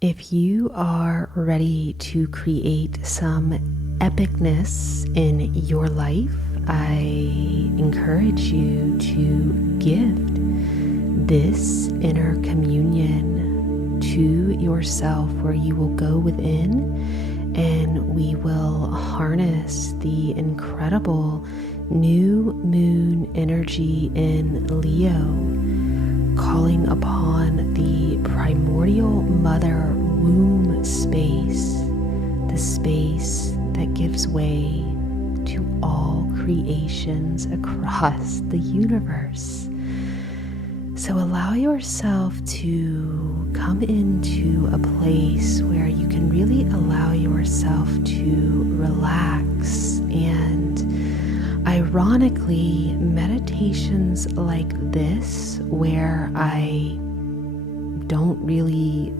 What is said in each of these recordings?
If you are ready to create some epicness in your life, I encourage you to gift this inner communion to yourself, where you will go within and we will harness the incredible new moon energy in Leo, calling upon the primordial mother womb space, the space that gives way to all creations across the universe. So allow yourself to come into a place where you can really allow yourself to relax. And ironically, meditations like this, where I don't really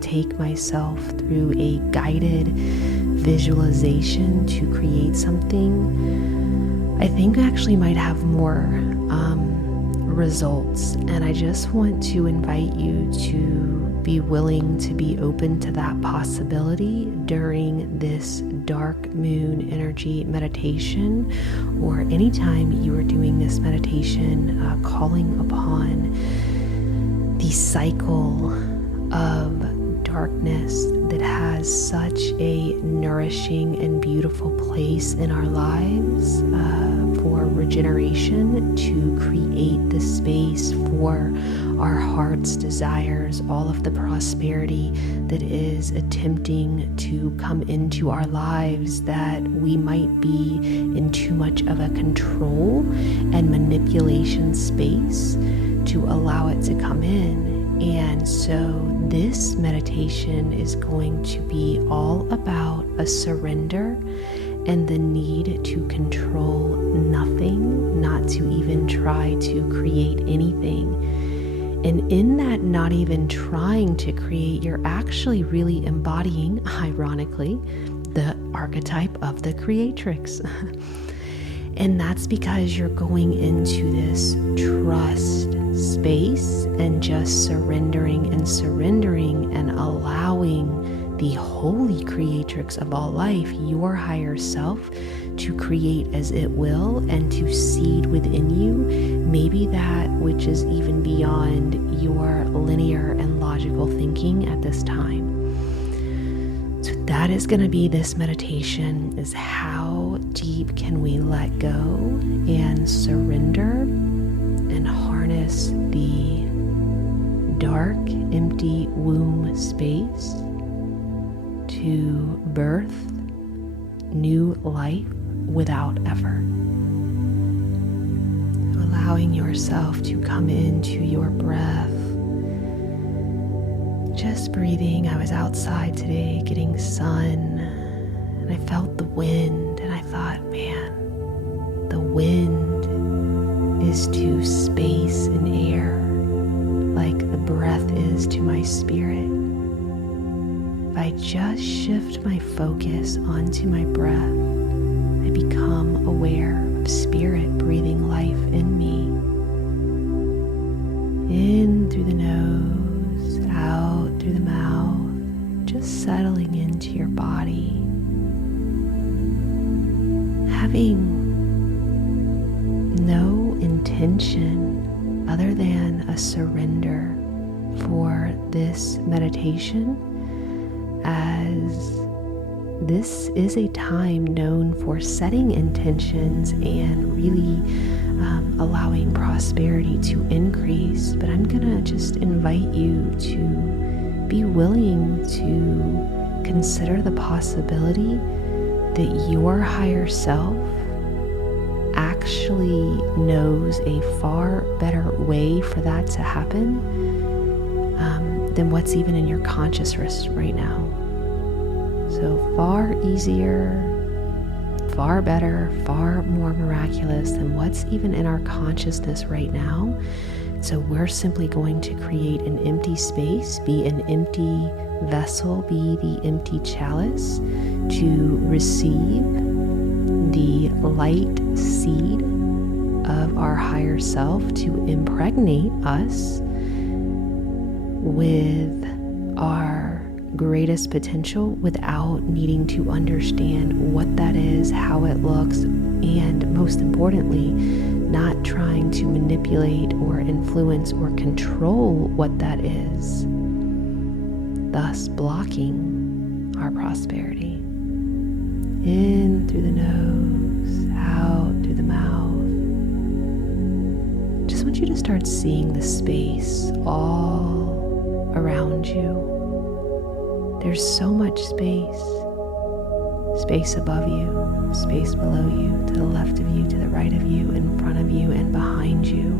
take myself through a guided visualization to create something, I think actually might have more results. And I just want to invite you to be willing to be open to that possibility during this dark moon energy meditation, or anytime you are doing this meditation, calling upon the cycle of darkness that has such a nourishing and beautiful place in our lives for regeneration, to create the space for our heart's desires, all of the prosperity that is attempting to come into our lives that we might be in too much of a control and manipulation space to allow it to come in. And so this meditation is going to be all about a surrender and the need to control nothing, not to even try to create anything. And in that not even trying to create, you're actually really embodying, ironically, the archetype of the creatrix. And that's because you're going into this trust space and just surrendering and allowing the holy creatrix of all life, your higher self, to create as it will and to seed within you maybe that which is even beyond your linear and logical thinking at this time. So that is going to be this meditation, is how deep can we let go and surrender and harness the dark, empty womb space to birth new life without effort. So allowing yourself to come into your breath, just breathing. I was outside today getting sun, and I felt the wind, and I thought, man, the wind is to space and air like the breath is to my spirit. If I just shift my focus onto my breath, I become aware of spirit breathing life in me. In through the nose, out through the mouth, just settling into your body. Having no intention other than a surrender for this meditation, as this is a time known for setting intentions and really allowing prosperity to increase. But I'm gonna just invite you to be willing to consider the possibility that your higher self actually knows a far better way for that to happen than what's even in your consciousness right now. So far easier, far better, far more miraculous than what's even in our consciousness right now. So we're simply going to create an empty space, be an empty vessel, be the empty chalice to receive the light seed of our higher self, to impregnate us with our greatest potential without needing to understand what that is, how it looks, and most importantly, not trying to manipulate or influence or control what that is, thus blocking our prosperity. In through the nose, out through the mouth. Just want you to start seeing the space all around you. There's so much space. Space above you, space below you, to the left of you, to the right of you, in front of you, and behind you.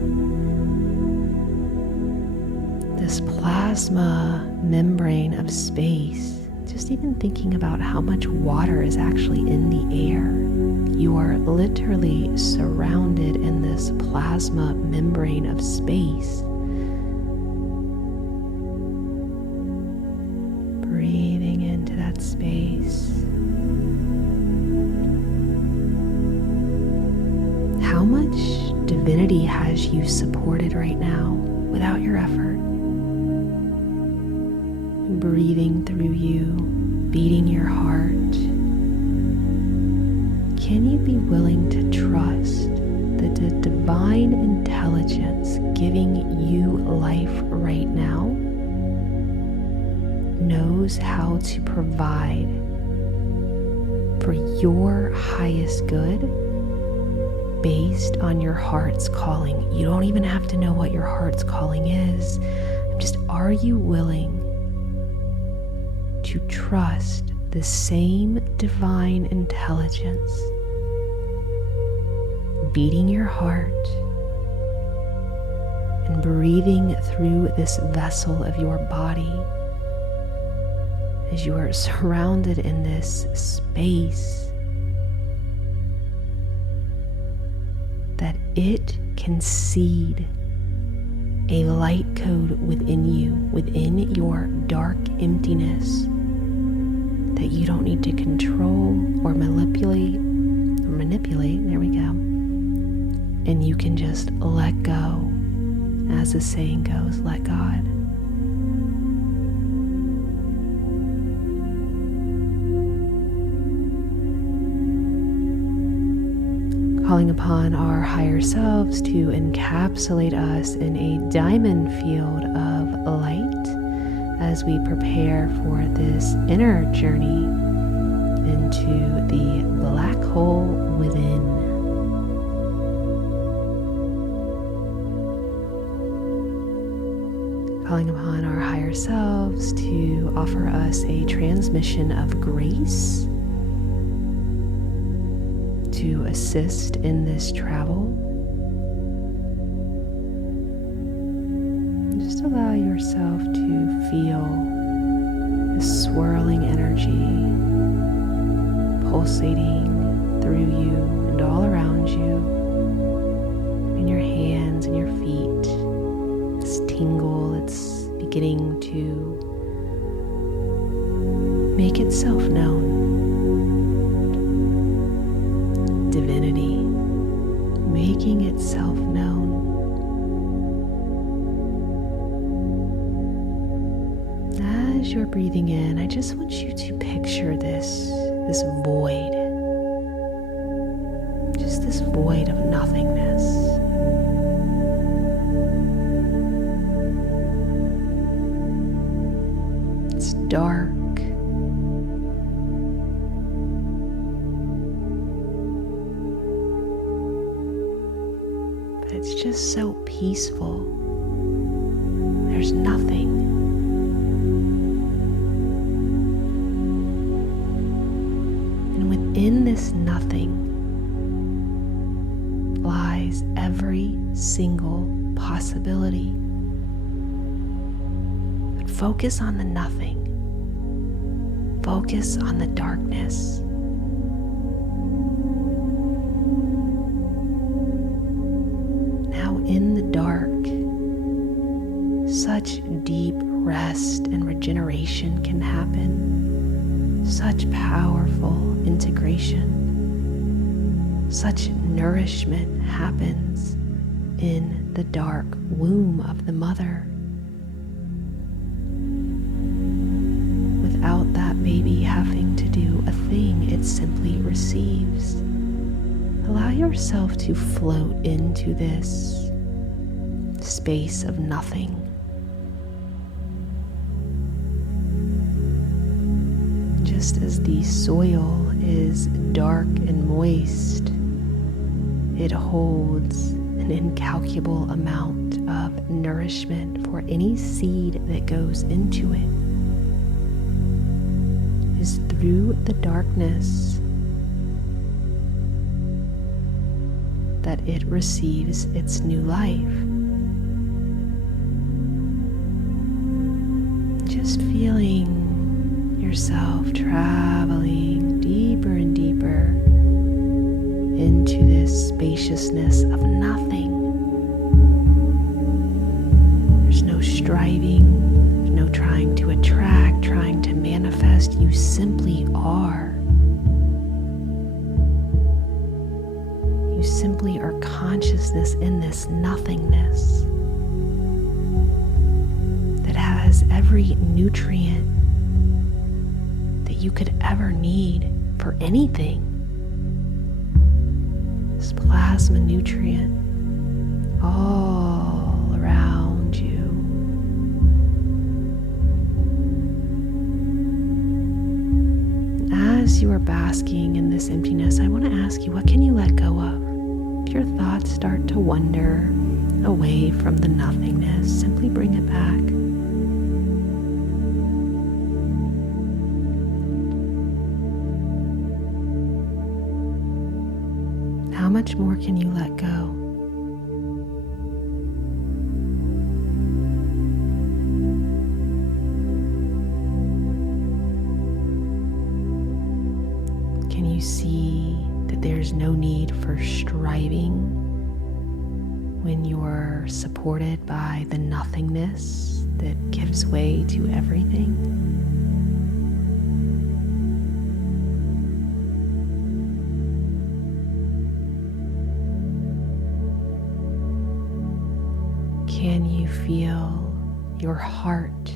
This plasma membrane of space, just even thinking about how much water is actually in the air. You are literally surrounded in this plasma membrane of space. Breathing into that space. How much divinity has you supported right now without your effort? Breathing through you, beating your heart. Can you be willing to trust that the divine intelligence giving you life right now knows how to provide for your highest good based on your heart's calling? You don't even have to know what your heart's calling is. Are you willing to trust the same divine intelligence beating your heart and breathing through this vessel of your body as you are surrounded in this space, that it can seed a light code within you, within your dark emptiness, that you don't need to control or manipulate, there we go. And you can just let go. As the saying goes, let God. Calling upon our higher selves to encapsulate us in a diamond field of light as we prepare for this inner journey into the black hole within. Calling upon our higher selves to offer us a transmission of grace to assist in this travel. Just allow yourself to feel this swirling energy pulsating through you and all around you, in your hands and your feet. This tingle that's beginning to make itself known. Divinity making itself known. As you're breathing in, I just want you to picture this void, just this void of nothingness. It's dark. It's just so peaceful. There's nothing. And within this nothing lies every single possibility. But focus on the nothing. Focus on the darkness. In the dark, such deep rest and regeneration can happen. Such powerful integration. Such nourishment happens in the dark womb of the mother. With it simply receives. Allow yourself to float into this space of nothing. Just as the soil is dark and moist, it holds an incalculable amount of nourishment for any seed that goes into it. It is through the darkness that it receives its new life. Just feeling yourself traveling deeper and deeper into this spaciousness of nothing. There's no striving, there's no trying to attract, trying to manifest. You simply are. You simply are consciousness in this nothingness that has every nutrient that you could ever need for anything. This plasma nutrient all around you. As you are basking in this emptiness, I want to ask you, what can you let go of? If your thoughts start to wander away from the nothingness, simply bring it back. How much more can you let go? Can you see that there's no need for striving when you're supported by the nothingness that gives way to everything? Can you feel your heart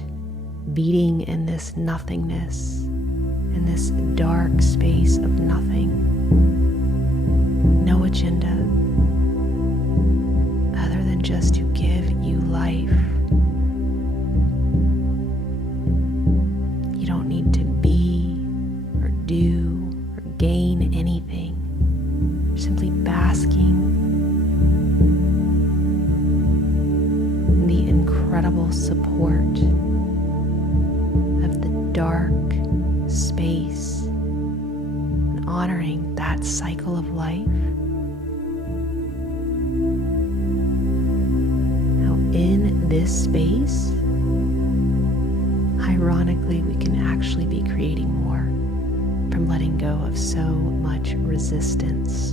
beating in this nothingness, in this dark space of nothing? No agenda other than just to give you life. You don't need to be or do or gain anything. You're simply basking the incredible support of the dark space and honoring that cycle of life. Now, in this space, ironically, we can actually be creating more from letting go of so much resistance.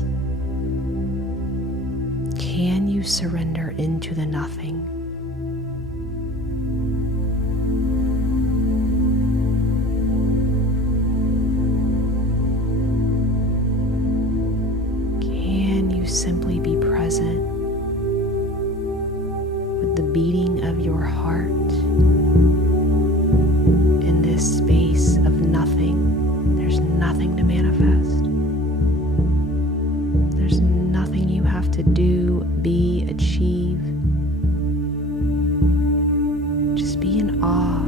Can you surrender into the nothing? Simply be present with the beating of your heart in this space of nothing. There's nothing to manifest. There's nothing you have to do, be, achieve. Just be in awe.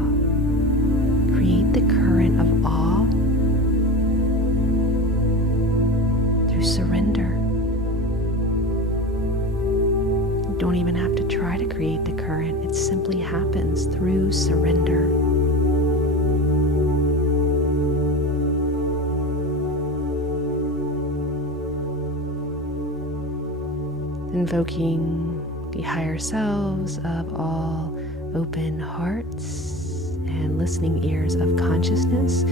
Create the current of awe through surrender. Don't even have to try to create the current. It simply happens through surrender. Invoking the higher selves of all open hearts and listening ears of consciousness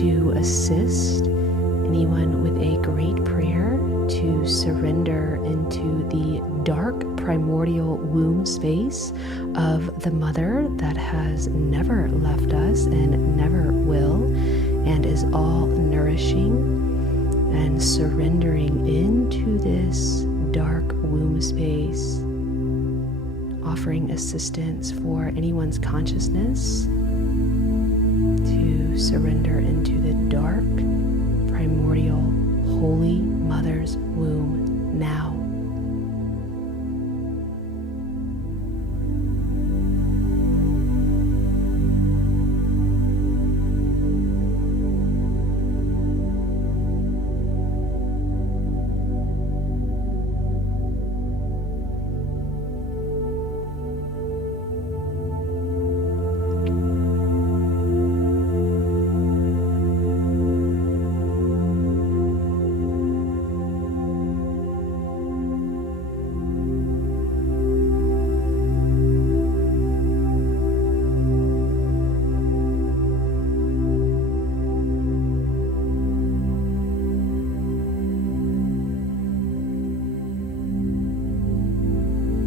to assist anyone with a great prayer to surrender into the dark primordial womb space of the mother that has never left us and never will, and is all nourishing, and surrendering into this dark womb space, offering assistance for anyone's consciousness to surrender into the dark primordial Holy Mother's womb now.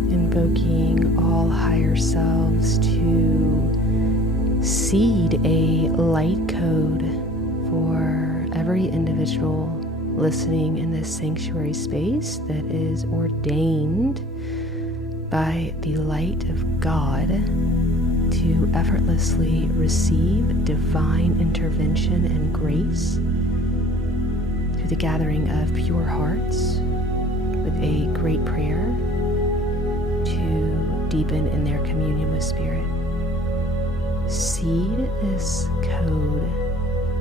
Invoking all higher selves to seed a light code for every individual listening in this sanctuary space that is ordained by the light of God to effortlessly receive divine intervention and grace through the gathering of pure hearts with a great prayer to deepen in their communion with Spirit. Seed this code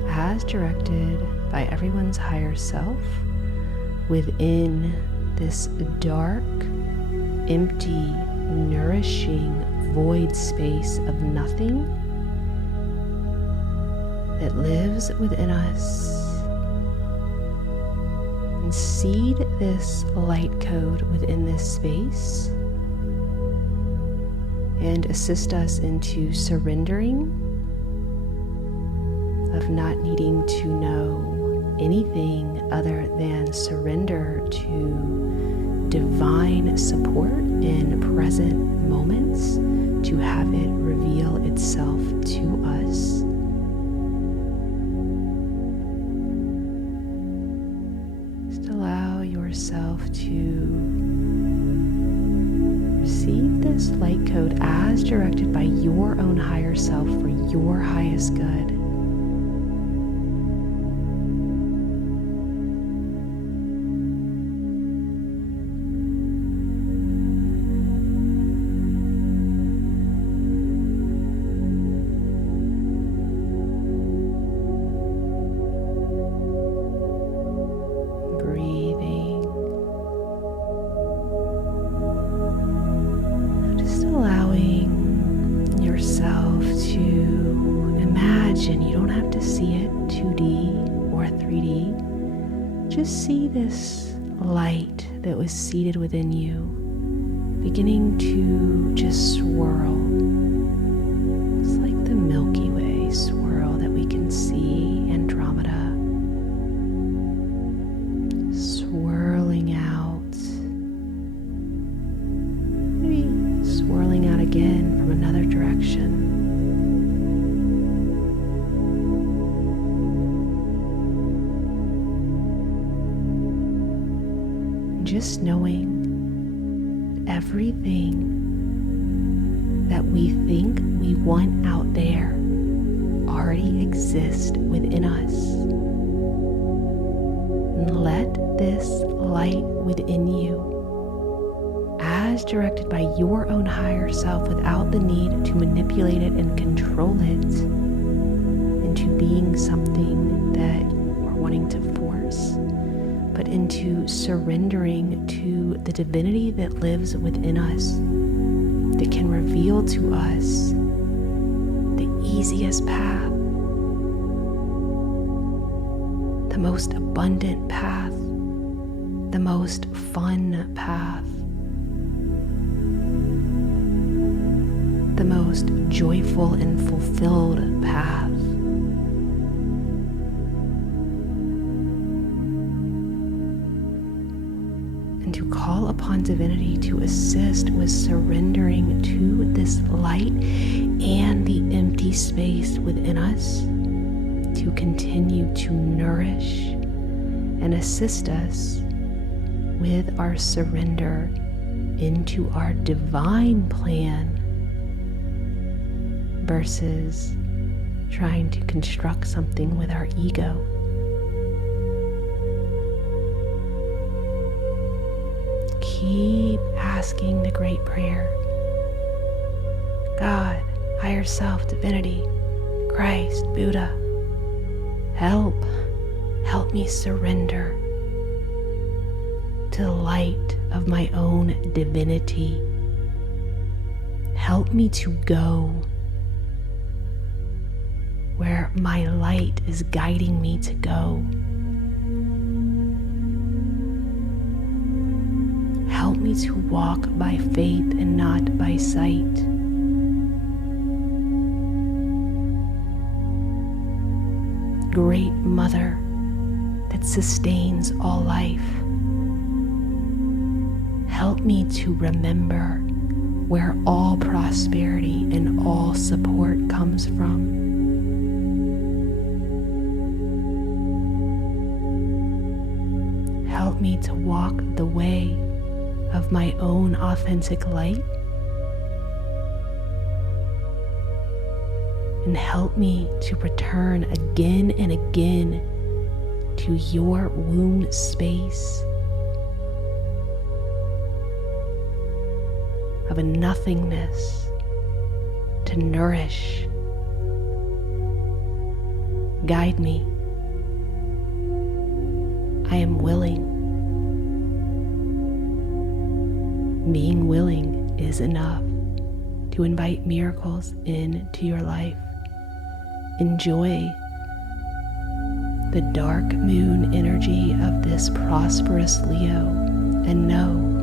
as directed by everyone's higher self within this dark, empty, nourishing, void space of nothing that lives within us. And seed this light code within this space and assist us into surrendering, of not needing to know anything other than surrender to divine support in present moments to have it reveal itself to us. Just allow yourself to receive this light code as directed by your own higher self for your highest good. Just see this light that was seated within you beginning to just swirl. It's like the Milky Way swirl that we can see, Andromeda, swirling out, maybe swirling out again from another direction. Just knowing that everything that we think we want out there already exists within us. And let this light within you, as directed by your own higher self without the need to manipulate it and control it into being something that we're wanting to force, but into surrendering to the divinity that lives within us, that can reveal to us the easiest path, the most abundant path, the most fun path, the most joyful and fulfilled path. To call upon divinity to assist with surrendering to this light and the empty space within us to continue to nourish and assist us with our surrender into our divine plan versus trying to construct something with our ego. keep asking the great prayer. God, higher self, divinity, Christ, Buddha, help me surrender to the light of my own divinity. Help me to go where my light is guiding me to go. Help me to walk by faith and not by sight. Great Mother that sustains all life, help me to remember where all prosperity and all support comes from. Help me to walk the way of my own authentic light, and help me to return again and again to your womb space of a nothingness to nourish. Guide me. I am willing. Being willing is enough to invite miracles into your life. Enjoy the dark moon energy of this prosperous Leo, and know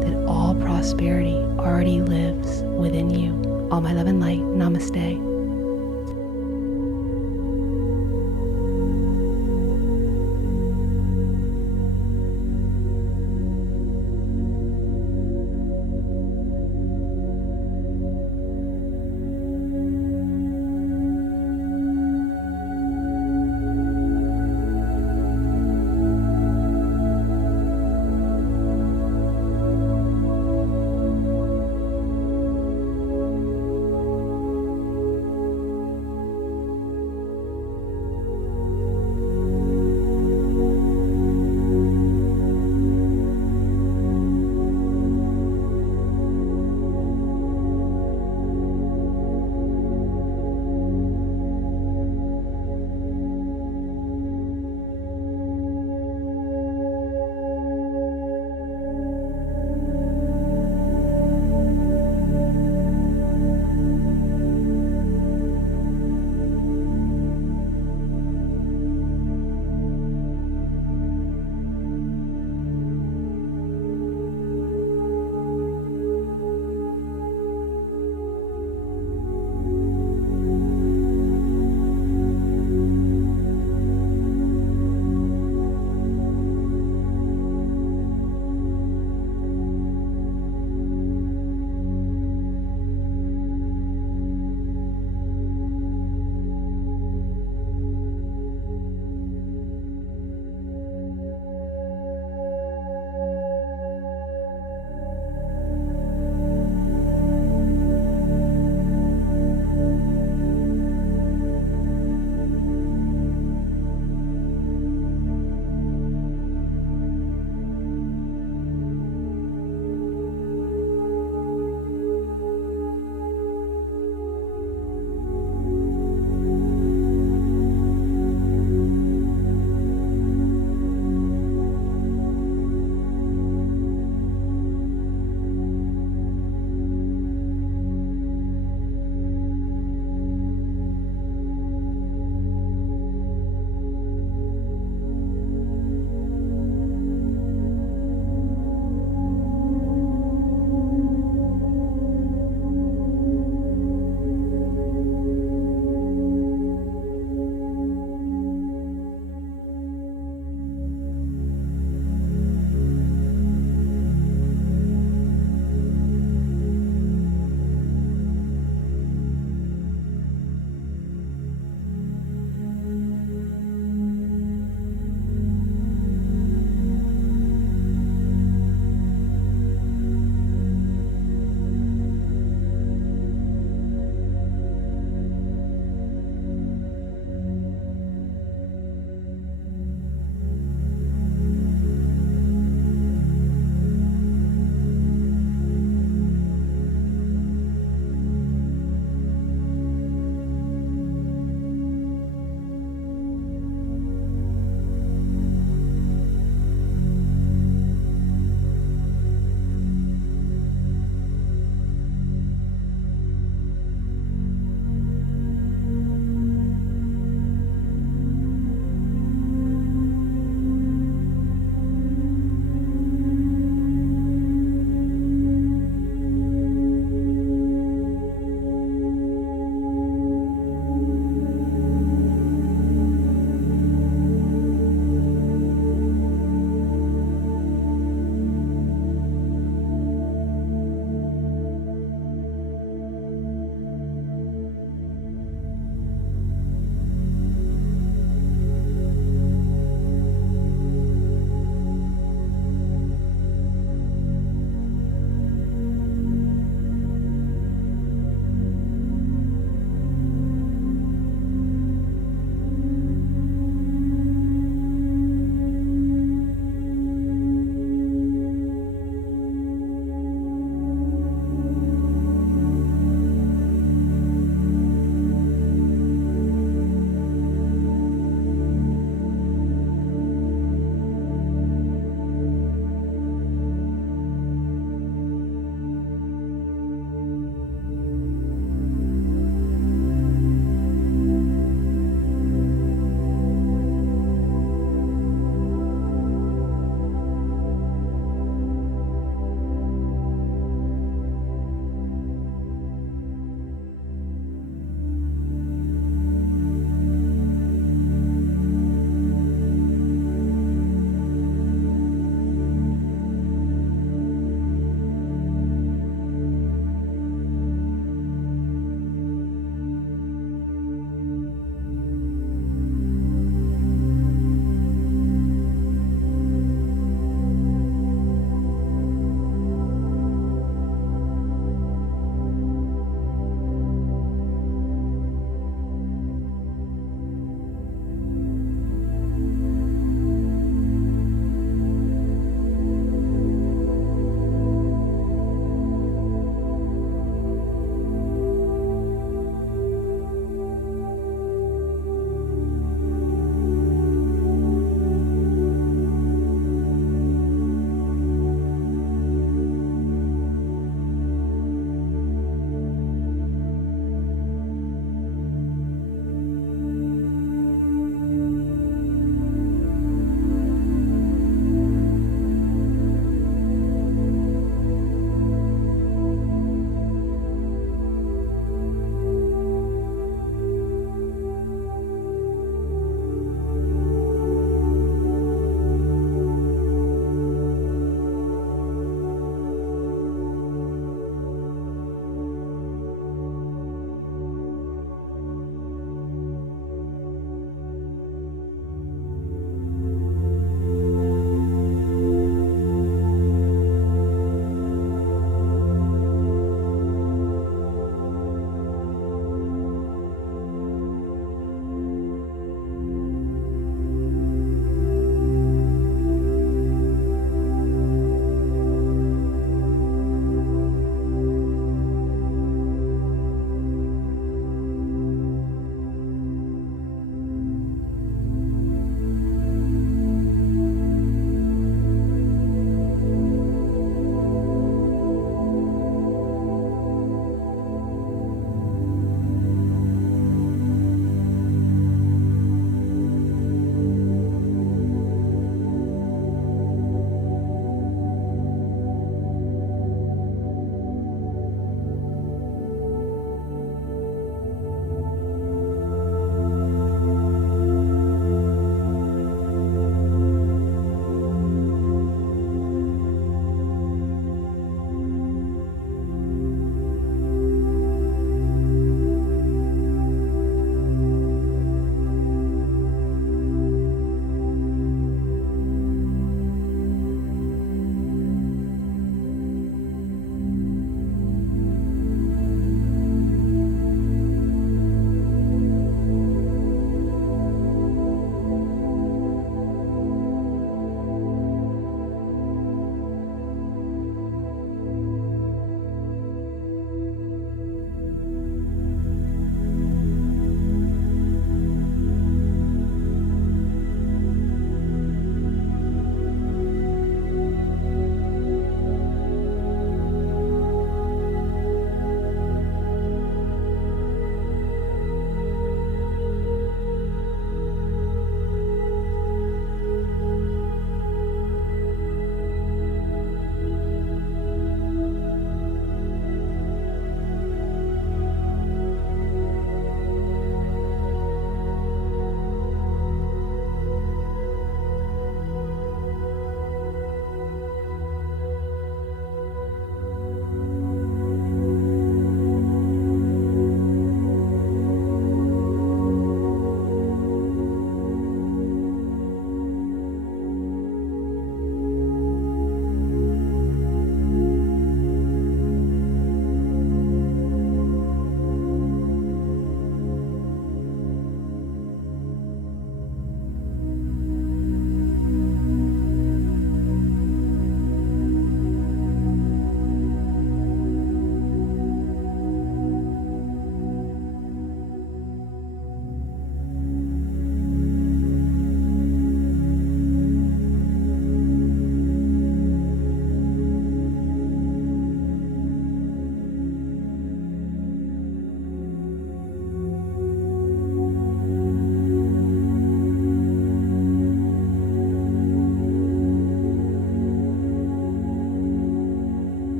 that all prosperity already lives within you. All my love and light. Namaste.